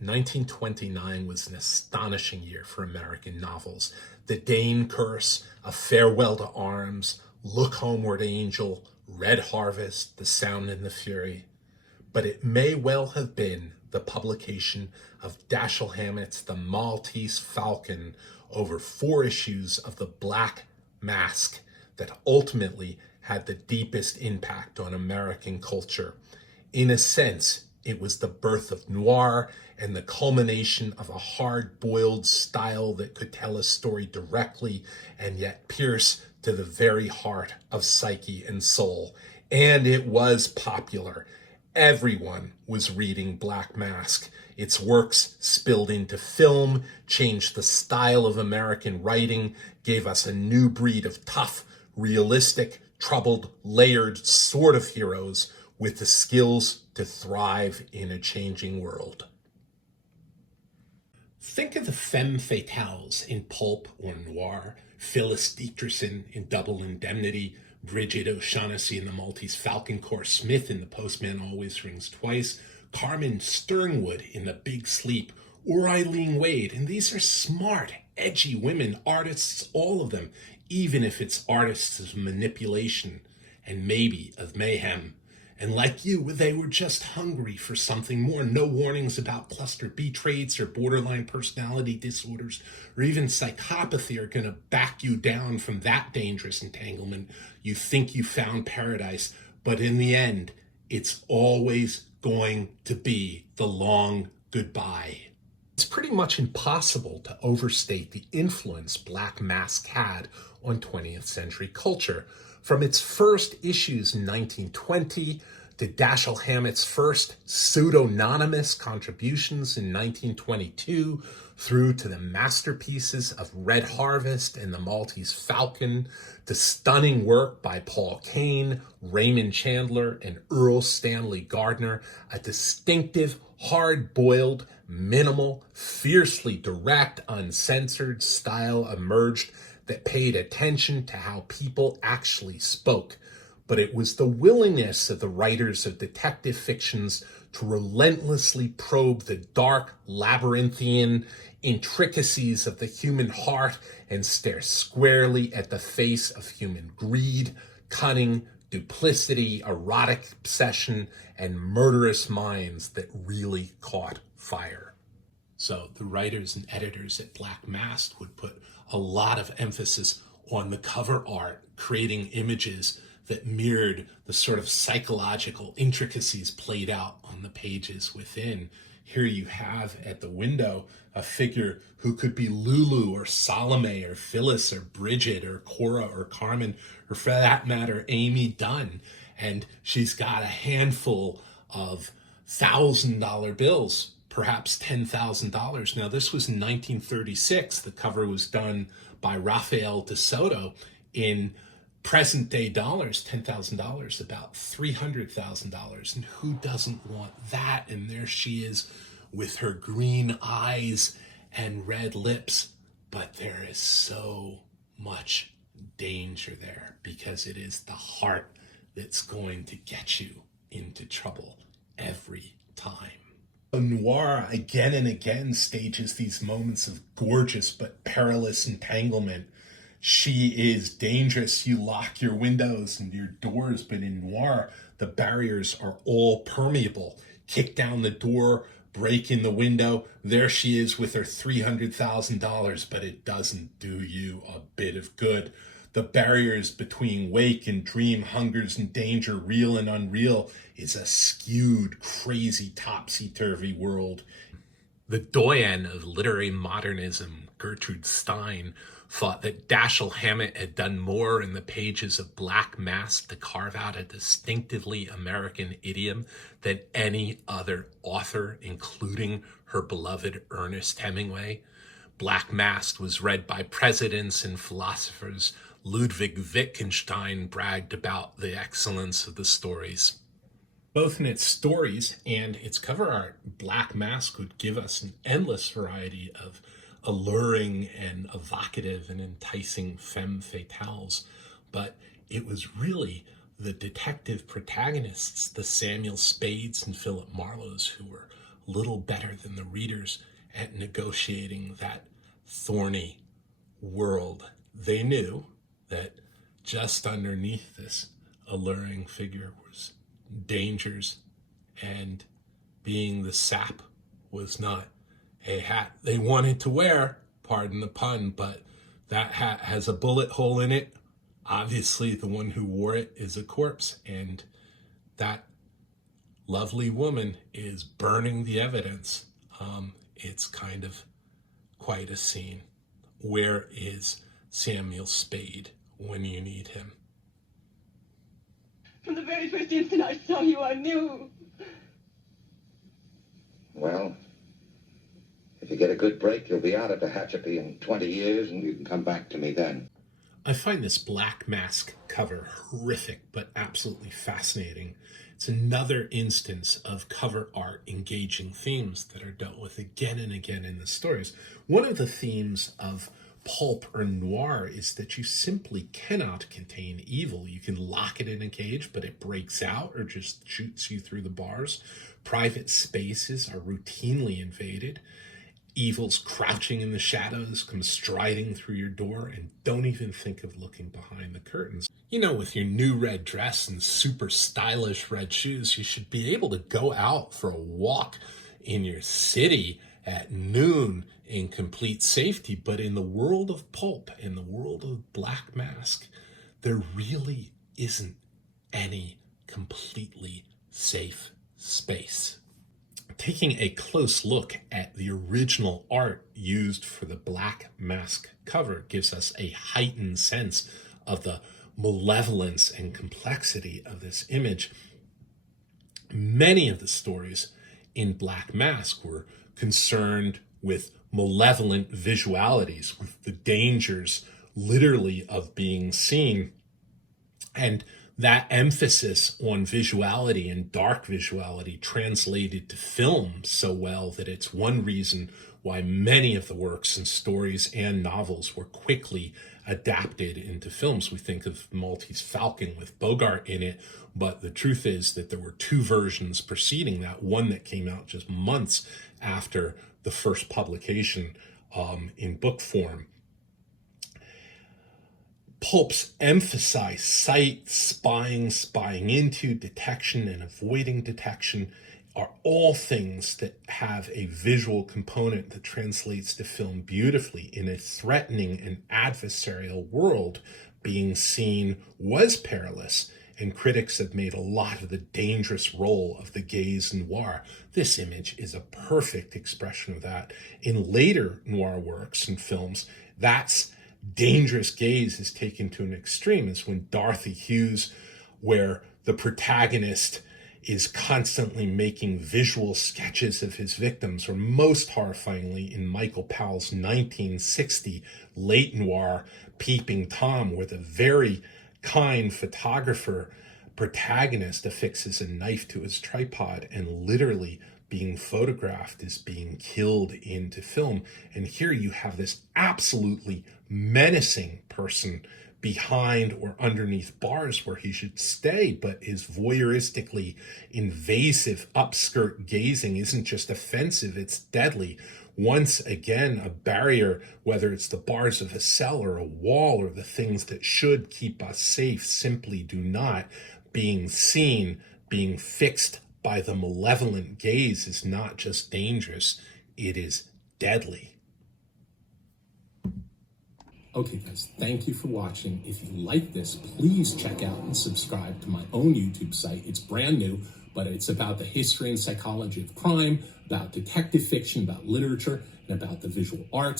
1929 was an astonishing year for American novels. The Dane Curse, A Farewell to Arms, Look Homeward Angel, Red Harvest, The Sound and the Fury. But it may well have been the publication of Dashiell Hammett's The Maltese Falcon over 4 issues of The Black Mask that ultimately had the deepest impact on American culture. In a sense, it was the birth of noir and the culmination of a hard-boiled style that could tell a story directly and yet pierce to the very heart of psyche and soul. And it was popular. Everyone was reading Black Mask. Its works spilled into film, changed the style of American writing, gave us a new breed of tough, realistic, troubled, layered sort of heroes with the skills to thrive in a changing world. Think of the femme fatales in Pulp or Noir, Phyllis Dietrichson in Double Indemnity, Bridget O'Shaughnessy in The Maltese Falcon, Cora Smith in The Postman Always Rings Twice, Carmen Sternwood in The Big Sleep, or Eileen Wade. And these are smart, edgy women, artists, all of them, even if it's artists of manipulation and maybe of mayhem. And like you, they were just hungry for something more. No warnings about cluster B traits or borderline personality disorders or even psychopathy are going to back you down from that dangerous entanglement. You think you found paradise, but in the end, it's always going to be the long goodbye. It's pretty much impossible to overstate the influence Black Mask had on 20th century culture. From its first issues in 1920 to Dashiell Hammett's first pseudonymous contributions in 1922, through to the masterpieces of Red Harvest and The Maltese Falcon, to stunning work by Paul Kane, Raymond Chandler, and Earl Stanley Gardner, a distinctive, hard-boiled, minimal, fiercely direct, uncensored style emerged that paid attention to how people actually spoke. But it was the willingness of the writers of detective fictions to relentlessly probe the dark, labyrinthian intricacies of the human heart and stare squarely at the face of human greed, cunning, duplicity, erotic obsession, and murderous minds that really caught fire. So the writers and editors at Black Mask would put a lot of emphasis on the cover art, creating images that mirrored the sort of psychological intricacies played out on the pages within. Here you have at the window a figure who could be Lulu or Salome or Phyllis or Bridget or Cora or Carmen, or for that matter, Amy Dunn. And she's got a handful of $1,000 bills, perhaps $10,000. Now, this was in 1936. The cover was done by Rafael de Soto. In present day dollars, $10,000, about $300,000. And who doesn't want that? And there she is with her green eyes and red lips. But there is so much danger there, because it is the heart that's going to get you into trouble every time. Noir again and again stages these moments of gorgeous but perilous entanglement. She is dangerous. You lock your windows and your doors, but in Noir, the barriers are all permeable. Kick down the door, break in the window. There she is with her $300,000, but it doesn't do you a bit of good. The barriers between wake and dream, hungers and danger, real and unreal, is a skewed, crazy, topsy-turvy world. The doyen of literary modernism, Gertrude Stein, thought that Dashiell Hammett had done more in the pages of Black Mask to carve out a distinctively American idiom than any other author, including her beloved Ernest Hemingway. Black Mask was read by presidents and philosophers. Ludwig Wittgenstein bragged about the excellence of the stories. Both in its stories and its cover art, Black Mask would give us an endless variety of alluring and evocative and enticing femme fatales, but it was really the detective protagonists, the Samuel Spades and Philip Marlowes, who were little better than the readers at negotiating that thorny world. They knew that just underneath this alluring figure was dangers, and being the sap was not a hat they wanted to wear, pardon the pun, but that hat has a bullet hole in it. Obviously, the one who wore it is a corpse, and that lovely woman is burning the evidence. It's kind of quite a scene. Where is Samuel Spade when you need him? From the very first instant I saw you, I knew. Well, if you get a good break, you'll be out of Tehachapi in 20 years, and you can come back to me then. I find this Black Mask cover horrific, but absolutely fascinating. It's another instance of cover art engaging themes that are dealt with again and again in the stories. One of the themes of Pulp or Noir is that you simply cannot contain evil. You can lock it in a cage, but it breaks out or just shoots you through the bars. Private spaces are routinely invaded. Evil's crouching in the shadows, come striding through your door, and don't even think of looking behind the curtains. You know, with your new red dress and super stylish red shoes, you should be able to go out for a walk in your city at noon in complete safety. But in the world of Pulp, in the world of Black Mask, there really isn't any completely safe space. Taking a close look at the original art used for the Black Mask cover gives us a heightened sense of the malevolence and complexity of this image. Many of the stories in Black Mask were concerned with malevolent visualities, with the dangers literally of being seen. And that emphasis on visuality and dark visuality translated to film so well that it's one reason why many of the works and stories and novels were quickly adapted into films. We think of Maltese Falcon with Bogart in it, but the truth is that there were two versions preceding that, one that came out just months after the first publication in book form. Pulps emphasize sight, spying into, detection, and avoiding detection are all things that have a visual component that translates to film beautifully. In a threatening and adversarial world, being seen was perilous, and critics have made a lot of the dangerous role of the gaze noir. This image is a perfect expression of that. In later noir works and films, that's dangerous gaze is taken to an extreme. Is when Dorothy Hughes, where the protagonist is constantly making visual sketches of his victims, or most horrifyingly in Michael Powell's 1960 late noir Peeping Tom, where the very kind photographer protagonist affixes a knife to his tripod and literally being photographed is being killed into film. And here you have this absolutely menacing person behind or underneath bars where he should stay, but his voyeuristically invasive upskirt gazing isn't just offensive, it's deadly. Once again, a barrier, whether it's the bars of a cell or a wall or the things that should keep us safe, simply do not. Being seen, being fixed by the malevolent gaze is not just dangerous, it is deadly. Okay guys, thank you for watching. If you like this, please check out and subscribe to my own YouTube site. It's brand new, but it's about the history and psychology of crime, about detective fiction, about literature, and about the visual arts.